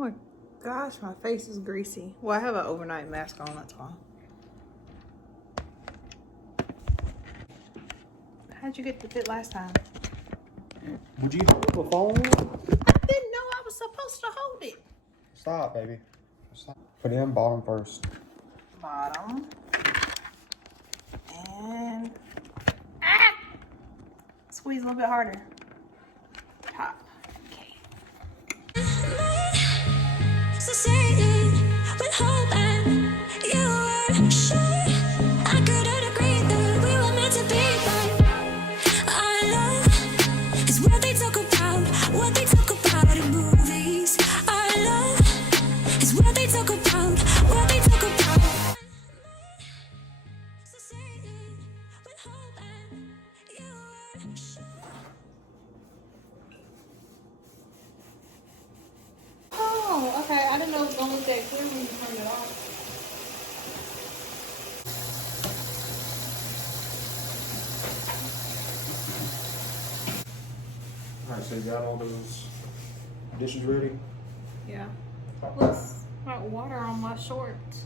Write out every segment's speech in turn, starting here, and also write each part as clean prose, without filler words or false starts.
my gosh, my face is greasy. Well, I have an overnight mask on, that's why. How'd you get the fit last time? Would you hold the phone? I didn't know I was supposed to hold it. Stop, baby. Stop. Put it in bottom first. Bottom. And squeeze a little bit harder. Top. Okay. So say it with hope and you were sure I couldn't agree that we were meant to be, but our love is what they talk about in movies. Our love is what they talk about, So say it with hope and you were sure. Oh, okay. I didn't know it was gonna look that clear when you turned it off. Alright, so you got all those dishes ready? Yeah. Looks like water on my shorts.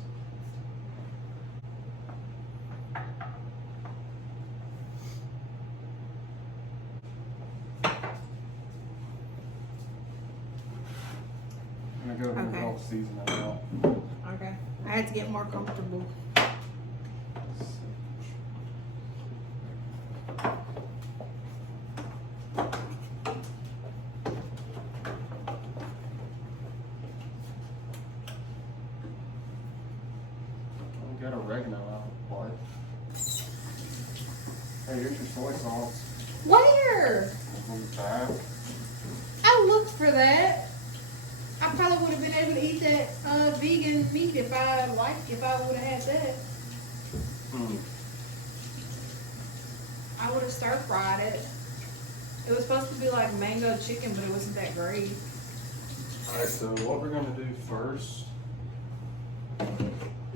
I'm gonna go ahead and Okay. help season it out. Okay. I had to get more comfortable. We got oregano out, what? Hey, here's your soy sauce. Where? It's on the back. I looked for that. I probably would have been able to eat that vegan meat if I would have had that. I would have stir fried it. It was supposed to be like mango chicken, but it wasn't that great. Alright, so what we're gonna do first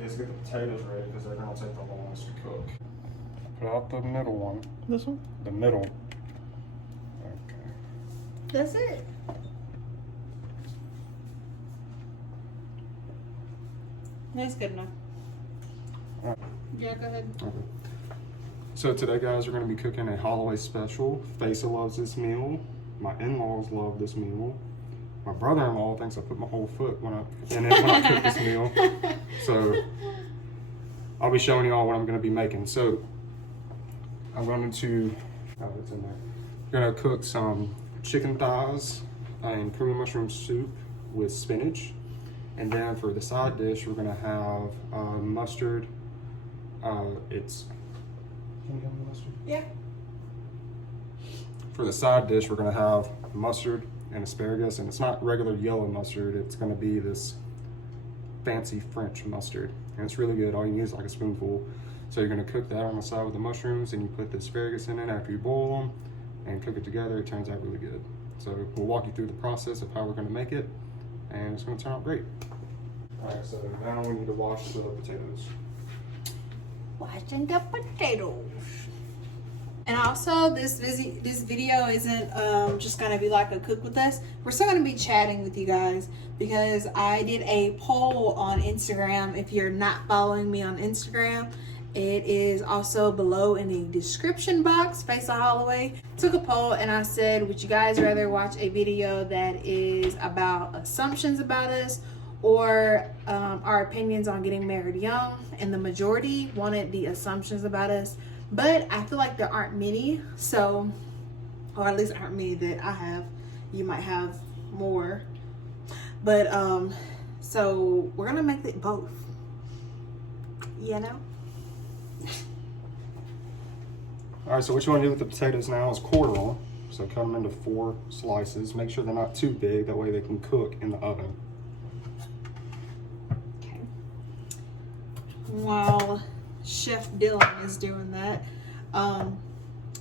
is get the potatoes ready because they're gonna take the longest to cook. Put out the middle one. This one? The middle. Okay. That's it. That's good enough. Alright. Yeah, go ahead. Okay. So today, guys, we're going to be cooking a Holloway special. Faisa loves this meal. My in-laws love this meal. My brother-in-law thinks I put my whole foot in it when I cook this meal. So I'll be showing you all what I'm going to be making. So I'm going to, oh, it's in there. We're going to cook some chicken thighs and creamy mushroom soup with spinach. And then for the side dish, we're going to have mustard. Can you have the mustard? Yeah. For the side dish, we're gonna have mustard and asparagus, and it's not regular yellow mustard. It's gonna be this fancy French mustard, and it's really good. All you need is like a spoonful. So you're gonna cook that on the side with the mushrooms, and you put the asparagus in it after you boil them, and cook it together. It turns out really good. So we'll walk you through the process of how we're gonna make it, and it's gonna turn out great. All right, so now we need to wash the potatoes. Washing the potatoes. And also, this video isn't just gonna be like a cook with us. We're still gonna be chatting with you guys because I did a poll on Instagram. If you're not following me on Instagram, it is also below in the description box. Faisa.n took a poll and I said, would you guys rather watch a video that is about assumptions about us or our opinions on getting married young? And the majority wanted the assumptions about us, but I feel like there aren't many, so, or at least aren't many that I have. You might have more, but so we're gonna make it both, you know. All right, so what you want to do with the potatoes now is quarter them. So cut them into 4 slices. Make sure they're not too big, that way they can cook in the oven. While Chef Dylan is doing that,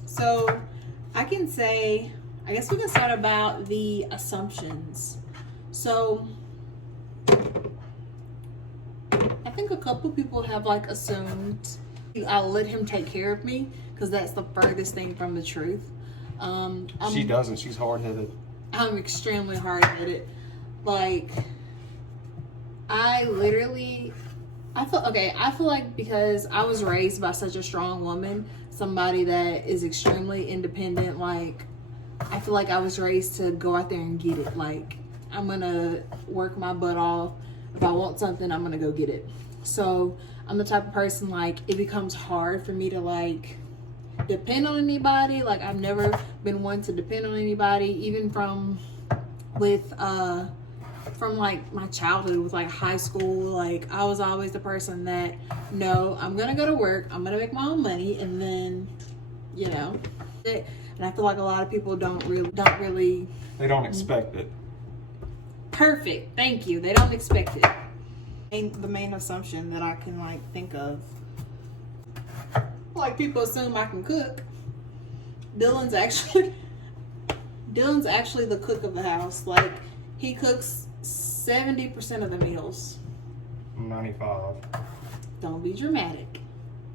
so I can say, I guess we can start about the assumptions. So I think a couple people have like assumed I'll let him take care of me because that's the furthest thing from the truth. She doesn't. She's hard-headed. I'm extremely hard-headed. Like, I feel like because I was raised by such a strong woman, somebody that is extremely independent, like I feel like I was raised to go out there and get it. Like I'm gonna work my butt off. If I want something, I'm gonna go get it. So I'm the type of person, like, it becomes hard for me to like depend on anybody. Like I've never been one to depend on anybody, even from like my childhood with like high school. Like I was always the person that, no, I'm gonna go to work, I'm gonna make my own money, and then, you know, and I feel like a lot of people don't really They don't expect it. perfect, thank you, they don't expect it. And the main assumption that I can like think of, like people assume I can cook. Dylan's actually the cook of the house. Like he cooks 70% of the meals. 95. Don't be dramatic.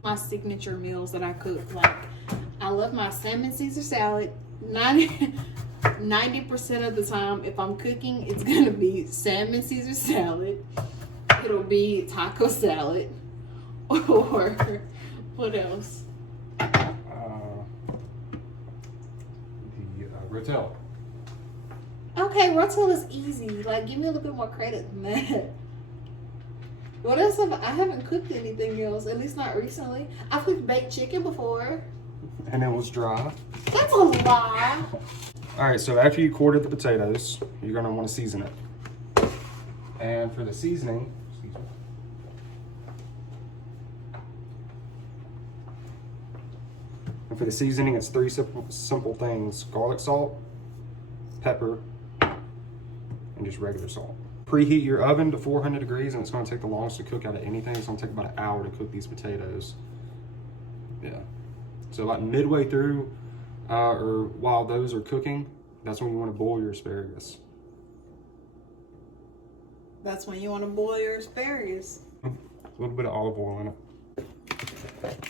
My signature meals that I cook, like I love my salmon Caesar salad. 90% of the time, if I'm cooking, it's gonna be salmon Caesar salad. It'll be taco salad, or what else? The rotel. Okay, rotel is easy. Like, give me a little bit more credit than that. What else I haven't cooked anything else, at least not recently. I've cooked baked chicken before. And it was dry. That's a lie. All right, so after you quarter the potatoes, you're gonna want to season it. And for the seasoning, excuse me. And for the seasoning, it's three simple things: garlic salt, pepper, and just regular salt. Preheat your oven to 400 degrees, and it's going to take the longest to cook out of anything. It's going to take about an hour to cook these potatoes. Yeah. So like midway through, or while those are cooking, that's when you want to boil your asparagus. That's when you want to boil your asparagus. A little bit of olive oil in it.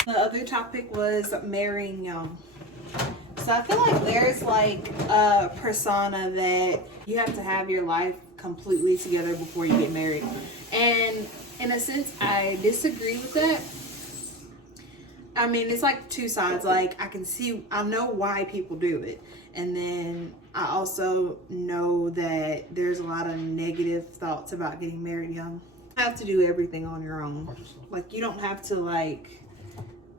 The other topic was marrying young. So I feel like there's like a persona that you have to have your life completely together before you get married. And in a sense, I disagree with that. I mean, it's like two sides. Like I know why people do it. And then I also know that there's a lot of negative thoughts about getting married young. You have to do everything on your own. Like you don't have to like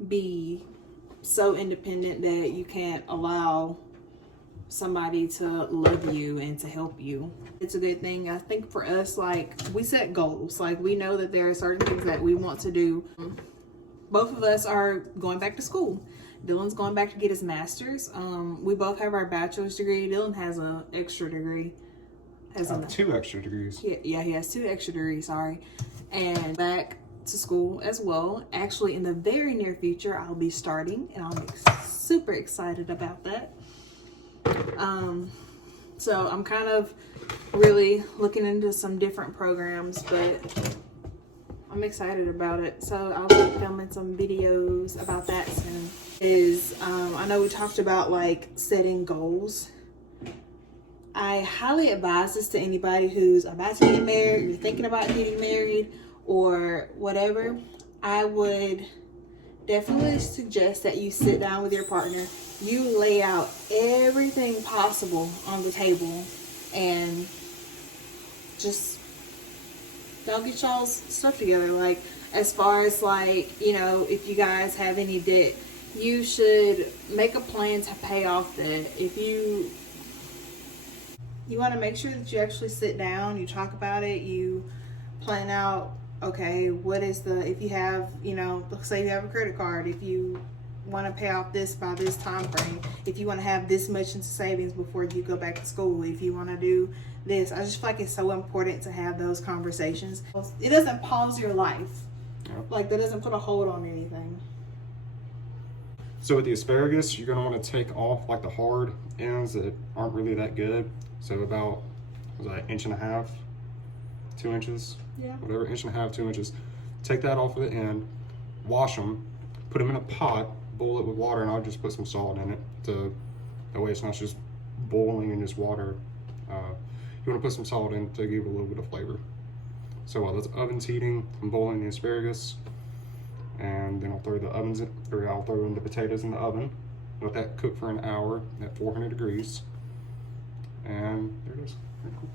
be so independent that you can't allow somebody to love you and to help you. It's a good thing. I think for us, like we set goals. Like we know that there are certain things that we want to do. Both of us are going back to school. Dylan's going back to get his master's. We both have our bachelor's degree. Dylan has an extra degree. Two extra degrees. Yeah, he has 2 extra degrees, sorry. And back to school as well. Actually, in the very near future, I'll be starting, and I'm super excited about that. So I'm kind of really looking into some different programs, but I'm excited about it. So I'll be filming some videos about that soon. I know we talked about like setting goals. I highly advise this to anybody who's about to get married, you're thinking about getting married, or whatever. I would definitely suggest that you sit down with your partner, you lay out everything possible on the table, and just y'all get y'all's stuff together. Like as far as like, you know, if you guys have any debt, you should make a plan to pay off debt. If you want to make sure that you actually sit down, you talk about it, you plan out, okay, what is if you have, you know, let's say you have a credit card, if you want to pay off this by this time frame, if you want to have this much into savings before you go back to school, if you want to do this. I just feel like it's so important to have those conversations. It doesn't pause your life. Yep. Like that doesn't put a hold on anything. So with the asparagus, you're going to want to take off like the hard ends that aren't really that good. So about, was that 1.5 inches, 2 inches? Yeah. Whatever, 1.5 inches, 2 inches. Take that off of the end, wash them, put them in a pot, boil it with water, and I'll just put some salt in it that way it's not just boiling in just water. You want to put some salt in to give a little bit of flavor. So while the oven's heating, I'm boiling the asparagus, and then I'll throw in the potatoes in the oven. Let that cook for an hour at 400 degrees. And there it is. Very cool.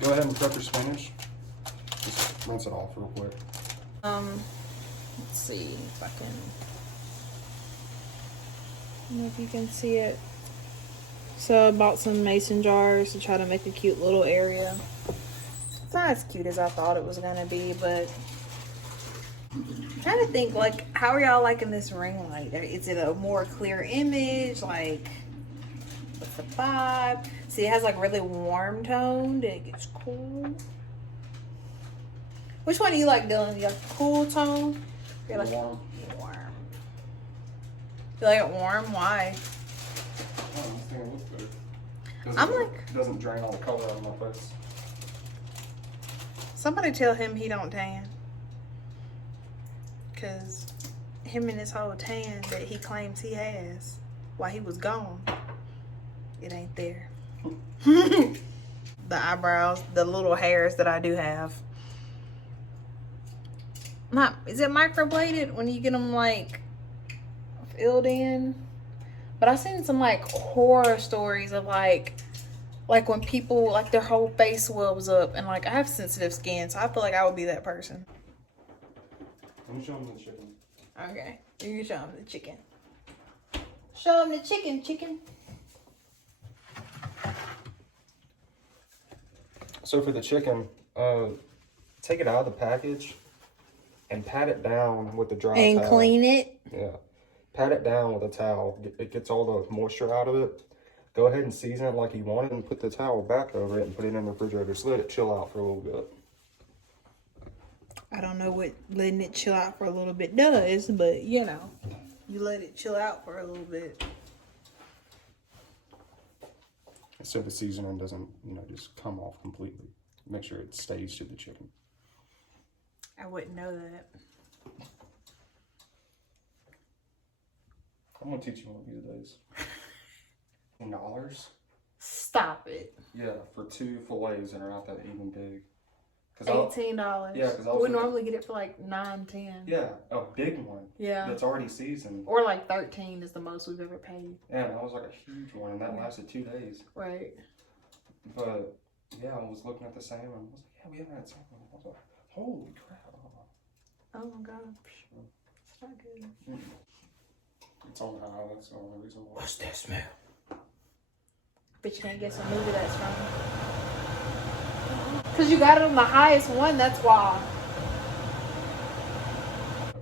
Go ahead and prep your spinach. Just rinse it off real quick. Let's see if I can. I don't know if you can see it. So I bought some mason jars to try to make a cute little area. It's not as cute as I thought it was gonna be, but I'm trying to think, like, how are y'all liking this ring light? Is it a more clear image? Like, what's the vibe? See, it has like really warm toned and it gets cool. Which one do you like, Dylan? You like cool tone? You like Warm. Warm. You like it warm? Why? I think it looks good. Doesn't drain all the color out of my face. Somebody tell him he don't tan. Cause him and his whole tan that he claims he has while he was gone, it ain't there. The eyebrows, the little hairs that I do have. Is it microbladed when you get them like filled in? But I've seen some like horror stories of like when people like their whole face swells up, and like I have sensitive skin, so I feel like I would be that person. Let me show them the chicken. Okay, you can show them the chicken. Show them the chicken. So for the chicken, take it out of the package and pat it down with the dry towel. And clean it. Yeah. Pat it down with a towel. It gets all the moisture out of it. Go ahead and season it like you want it and put the towel back over it and put it in the refrigerator. Just let it chill out for a little bit. I don't know what letting it chill out for a little bit does, but you know, you let it chill out for a little bit. So the seasoning doesn't, just come off completely. Make sure it stays to the chicken. I wouldn't know that. I'm gonna teach you one of these days. $10? Stop it. Yeah, for 2 fillets that are not that even big. $18. Yeah, because we normally get it for like $9, $10. Yeah, a big one. Yeah. That's already seasoned. Or like $13 is the most we've ever paid. Yeah, that was like a huge one, and that lasted 2 days. Right. But yeah, I was looking at the salmon. I was like, yeah, we haven't had salmon. I was like, holy crap! Oh my gosh, it's not good. It's on high. That's the only reason why. What's that smell? But you can't guess what movie that's from. Cause you got it on the highest one. That's why.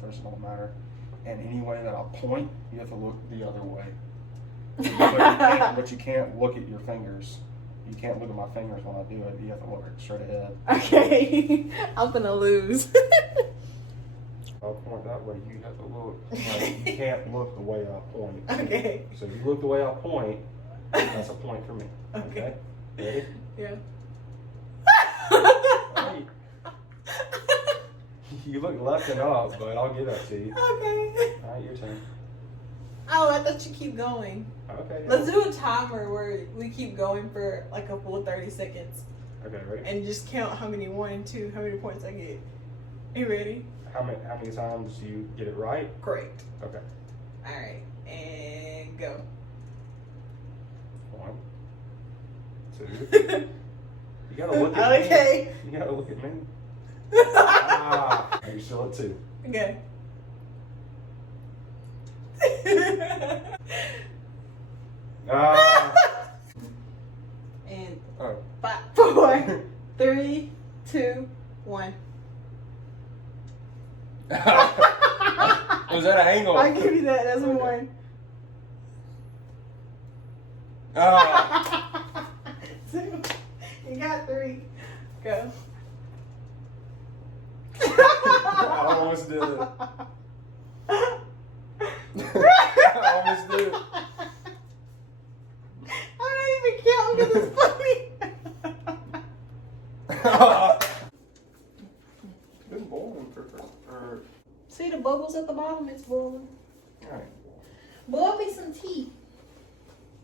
First don't matter. And any way that I point, you have to look the other way. But you can't look at your fingers. You can't look at my fingers when I do it. You have to look straight ahead. Okay, I'm gonna lose. I'll point that way. You have to look. Like, you can't look the way I point. Okay. So if you look the way I point, that's a point for me. Okay. Ready? Yeah. Hey. You look left and up, but I'll give that to you. Okay. All right, your turn. Oh, I thought you keep going. Okay. Let's do a timer where we keep going for like a full 30 seconds. Okay, ready? And just count how many 1, 2, how many points I get. You ready? How many times do you get it right? Great. Okay. Alright. And go. 1, 2. You gotta look at me. Okay. You gotta look at me. Are you still at 2? Okay. And 5, 4, 3, 2, 1. Was that an angle? I'll give you that as a 1. So, you got 3. Go. I almost did it. I almost did it. I'm not even counting because it's funny. It's boiling for See the bubbles at the bottom? It's boiling. Alright. Boil me some tea.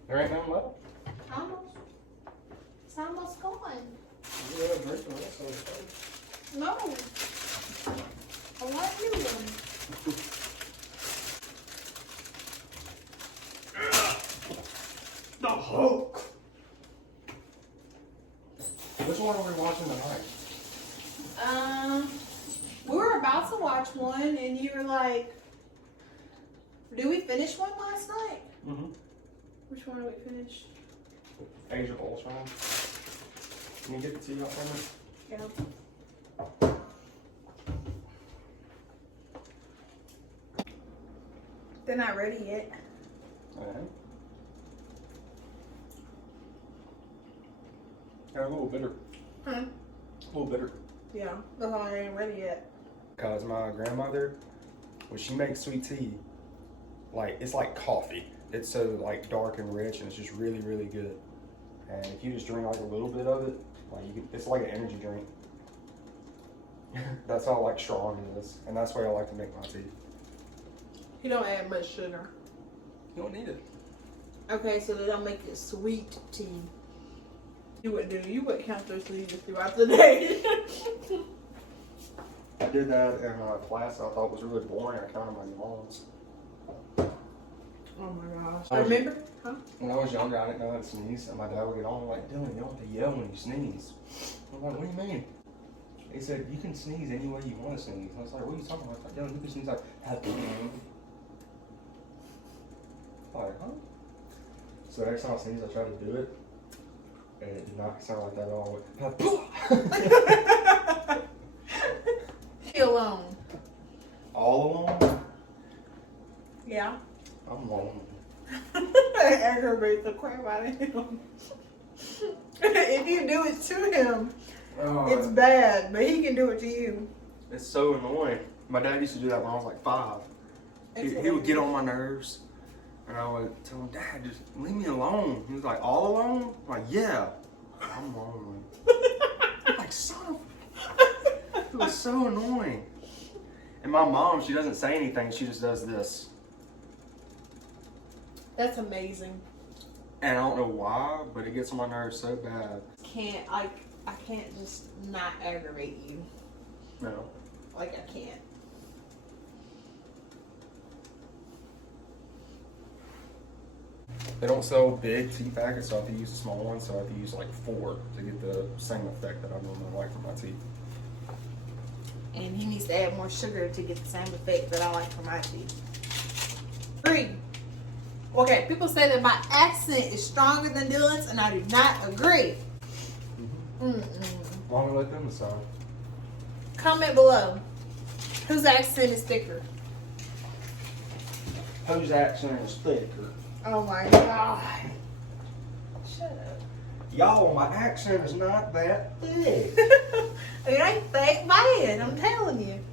There ain't nothing left? Almost. It's almost gone. Yeah, drink the rest of it. No. I want you one. The Hulk. Which one are we watching tonight? We were about to watch one, and you were like, "Did we finish one last night?" Mm-hmm. Which one did we finish? Age of Ultron. Can you get the tea out for me? Yeah. They're not ready yet. Alright. They're a little bitter. Huh? A little bitter. Yeah, that's why they ain't ready yet. Because my grandmother, when she makes sweet tea, like it's like coffee. It's so like dark and rich, and it's just really, really good. And if you just drink like a little bit of it, like you can, it's like an energy drink. That's how like strong it is, and that's why I like to make my tea. You don't add much sugar. You don't need it. Okay, so they don't make it sweet tea. You would do. You would count those leaves throughout the day. I did that in a class I thought was really boring. I counted my yawns. Oh my gosh. I Remember? Huh? When I was younger, I didn't know how to sneeze, and my dad would get on like, "Dylan, you don't have to yell when you sneeze." I'm like, "What do you mean?" He said, "You can sneeze any way you want to sneeze." I was like, "What are you talking about?" I was like, "Dylan, you can sneeze like, like, huh?" So the next time I sneeze, I tried to do it, and it did not sound like that at all. He alone. All alone? Yeah. I'm alone. That aggravates the crap out of him. If you do it to him, it's bad, but he can do it to you. It's so annoying. My dad used to do that when I was like 5. He would get on my nerves, and I would tell him, "Dad, just leave me alone." He was like, "All alone?" I'm like, "Yeah, I'm lonely." I'm like, son of a... It was so annoying. And my mom, she doesn't say anything. She just does this. That's amazing. And I don't know why, but it gets on my nerves so bad. I can't just not aggravate you. No. Like I can't. They don't sell big tea packets, so I have to use small ones. So I have to use like 4 to get the same effect that I normally like from my tea. And he needs to add more sugar to get the same effect that I like for my tea. 3. Okay, people say that my accent is stronger than Dylan's, and I do not agree. Why don't we let them decide? Comment below. Whose accent is thicker? Whose accent is thicker? Oh my god. Shut up. Y'all, my accent is not that thick. It ain't fake bad, I'm telling you.